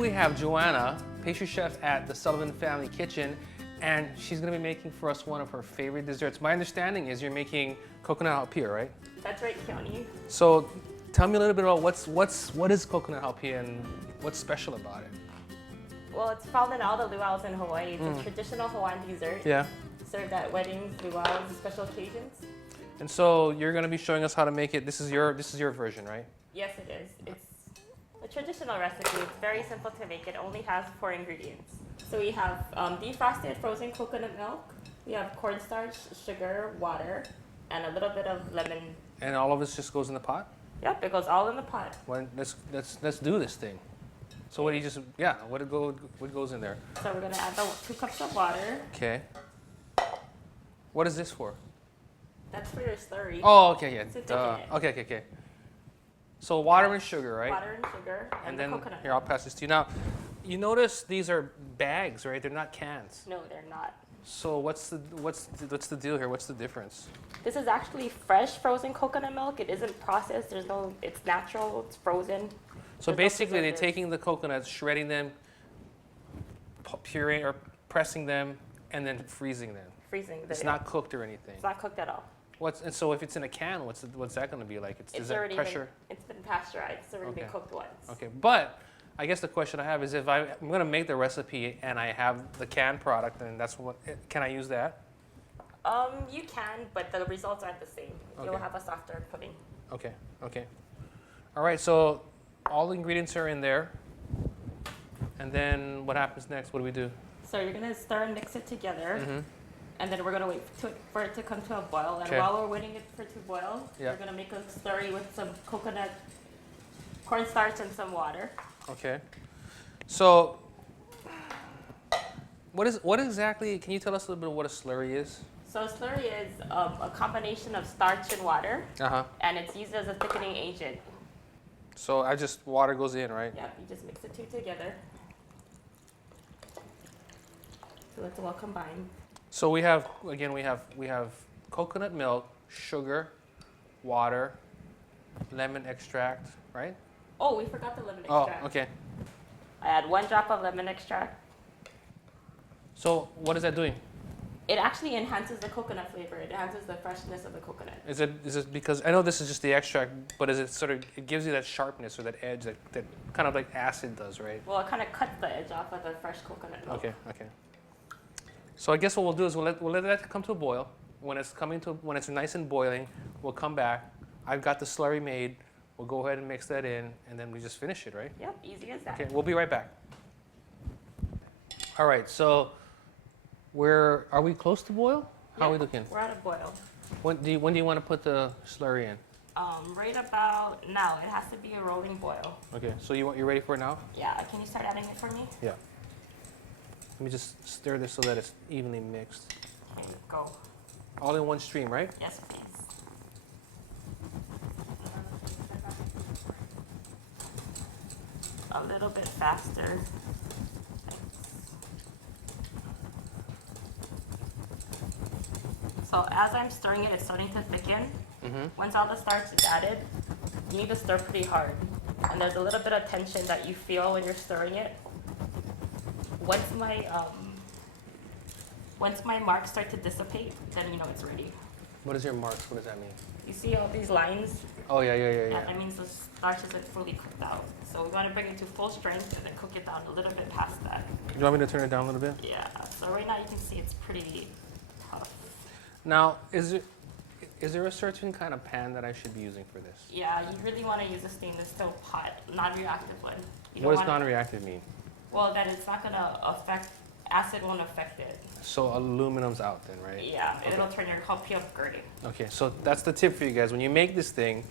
we have Joanna, pastry chef at the Sullivan Family Kitchen, and she's gonna be making for us one of her favorite desserts. My understanding is you're making coconut halpia, right? That's right, Keone. So tell me a little bit about what is coconut halpia and what's special about it? Well, it's found in all the luau's in Hawaii. It's a traditional Hawaiian dessert Yeah. served at weddings, luau's, special occasions. And so you're gonna be showing us how to make it. This is your version, right? Yes, it is. It's a traditional recipe. It's very simple to make. It only has 4 ingredients. So we have defrosted frozen coconut milk. We have cornstarch, sugar, water, and a little bit of lemon. And all of this just goes in the pot? Yep, it goes all in the pot. Well, let's do this thing. So what do you just what goes in there? So we're gonna add the 2 cups of water. Okay. What is this for? That's for your slurry. Oh, okay, yeah. To thicken Duh. it. Okay. So water and sugar, right? Water and sugar and the then coconut here, I'll milk. pass this to you. Now, you notice these are bags, right? They're not cans. No, they're not. So what's the deal here? What's the difference? This is actually fresh frozen coconut milk. It isn't processed. It's natural. It's frozen. So There's no basically, they're preservatives. taking the coconuts, shredding them, pureeing or pressing them, and then freezing them. Freezing. It's not cooked or anything. It's not cooked at all. And so if it's in a can, what's that going to be like? Is that already pressure? It's been pasteurized. It's already been Okay. cooked once. Okay, but I guess the question I have is if I'm going to make the recipe and I have the canned product, and can I use that? You can, but the results aren't the same. You'll Okay. have a softer pudding. Okay. All right, so all the ingredients are in there. And then what happens next? What do we do? So you're gonna stir and mix it together, Mm-hmm. and then we're gonna wait for it to come to a boil. And Okay. while we're waiting it for it to boil, Yeah. we're gonna make a slurry with some coconut, cornstarch, and some water. Okay. So what exactly, can you tell us a little bit of what a slurry is? So a slurry is a combination of starch and water, Uh-huh. and it's used as a thickening agent. So water goes in, right? Yeah, you just mix the 2 together. So it's well combined. So we have coconut milk, sugar, water, lemon extract, right? Oh, we forgot the lemon Oh, extract. okay. I add 1 drop of lemon extract. So what is that doing? It actually enhances the coconut flavor. It enhances the freshness of the coconut. Is it because I know this is just the extract, but is it it gives you that sharpness or that edge that kind of like acid does, right? Well, it kind of cuts the edge off of the fresh coconut milk. Okay. So I guess what we'll do is we'll let that come to a boil. When it's nice and boiling, we'll come back. I've got the slurry made. We'll go ahead and mix that in, and then we just finish it, right? Yep, easy as that. Okay, we'll be right back. All right, so are we close to boil? How are we Yep, looking? We're at a boil. When do you want to put the slurry in? Right about now. It has to be a rolling boil. Okay, so you're ready for it now? Yeah, can you start adding it for me? Yeah. Let me just stir this so that it's evenly mixed. Okay, go. All in one stream, right? Yes, please. A little bit faster. So as I'm stirring it, it's starting to thicken. Mm-hmm. Once all the starch is added, you need to stir pretty hard. And there's a little bit of tension that you feel when you're stirring it. Once my marks start to dissipate, then you know it's ready. What is your marks? What does that mean? You see all these lines? Oh, yeah. That means the starch isn't fully cooked out. So we want to bring it to full strength and then cook it down a little bit past that. You want me to turn it down a little bit? Yeah, so right now you can see it's pretty tough. Now, is there a certain kind of pan that I should be using for this? Yeah, you really want to use a stainless steel pot, non-reactive one. You What don't does wanna- non-reactive mean? Well, that it's not going to affect, acid won't affect it. So aluminum's out then, right? Yeah, Okay. it'll turn your halpia gray. Okay, so that's the tip for you guys. When you make this thing,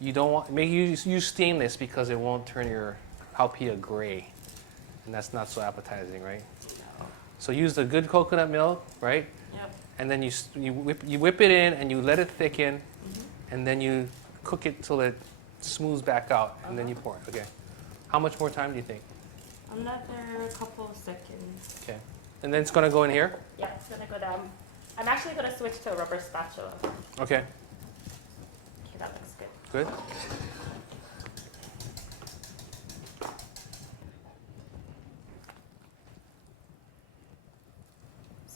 you don't want use stainless because it won't turn your halpia gray, and that's not so appetizing, right? So use the good coconut milk, right? Yep. And then you whip it in and you let it thicken, and then you cook it till it smooths back out, and then you pour it. Okay. How much more time do you think? Another couple of seconds. Okay. And then it's gonna go in here. Yeah, it's gonna go down. I'm actually gonna switch to a rubber spatula. Okay. Okay, that looks good. Good.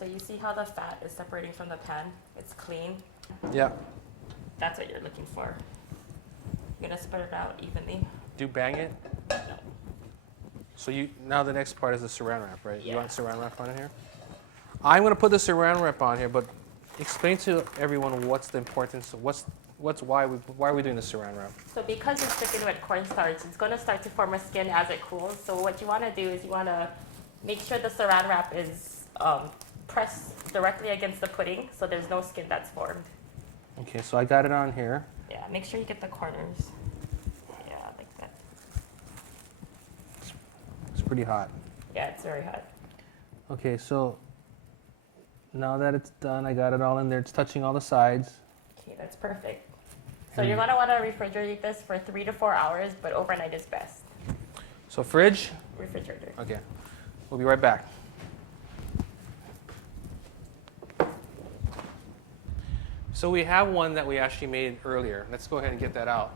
you see how the fat is separating from the pan? It's clean. Yeah. That's what you're looking for. You're gonna spread it out evenly. Do you bang it? No. So now the next part is the saran wrap, right? You Yeah. want saran wrap on here? I'm gonna put the saran wrap on here, but explain to everyone what's the importance. Why are we doing the saran wrap? So because it's sticking with cornstarch, it's gonna start to form a skin as it cools. So what you wanna do is you wanna make sure the saran wrap is pressed directly against the pudding, so there's no skin that's formed. Okay, so I got it on here. Yeah, make sure you get the corners. Yeah, like that. It's pretty hot. Yeah, it's very hot. Okay, so now that it's done, I got it all in there. It's touching all the sides. Okay, that's perfect. So you're gonna wanna refrigerate this for 3 to 4 hours, but overnight is best. So fridge. Refrigerator. Okay, we'll be right back. So we have one that we actually made earlier. Let's go ahead and get that out.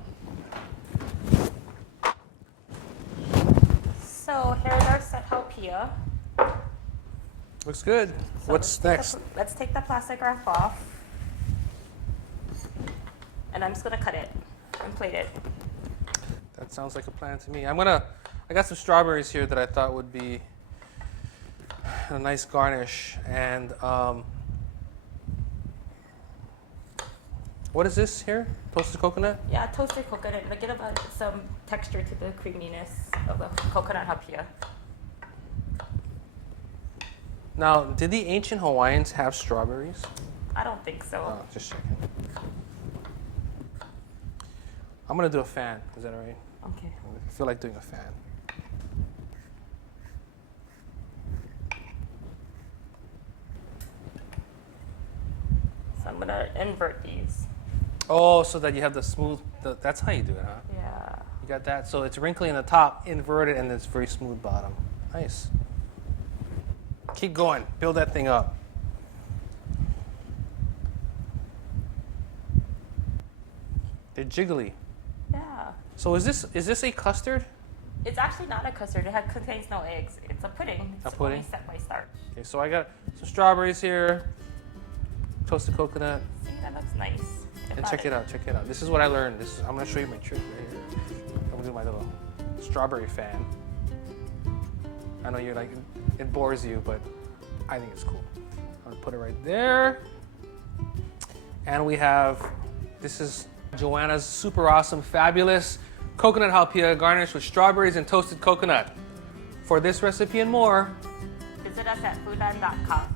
So here's our set halpia. Looks good. So What's next? Let's take the plastic wrap off. And I'm just gonna cut it and plate it. That sounds like a plan to me. I got some strawberries here that I thought would be a nice garnish. And what is this here? Toasted coconut? Yeah, toasted coconut. It'll give some texture to the creaminess of the coconut halpia. Now, did the ancient Hawaiians have strawberries? I don't think so. Oh, just checking. I'm gonna do a fan. Is that all right? Okay. I feel like doing a fan. So I'm gonna invert these. Oh, so that you have the smooth. That's how you do it, huh? Yeah. You got that. So it's wrinkly in the top, inverted, and it's very smooth bottom. Nice. Keep going. Build that thing up. They're jiggly. Yeah. So is this a custard? It's actually not a custard. It contains no eggs. It's a pudding. It's A pudding? only set by starch. Okay, so I got some strawberries here, toasted coconut, See, that looks nice. and check it out. Check it out. This is what I learned. I'm gonna show you my trick right here. I'm gonna do my little strawberry fan. I know you're like it bores you, but I think it's cool. I'm gonna put it right there, and we have this is Joanna's super awesome, fabulous coconut halpia garnished with strawberries and toasted coconut. For this recipe and more, Visit us at foodland.com.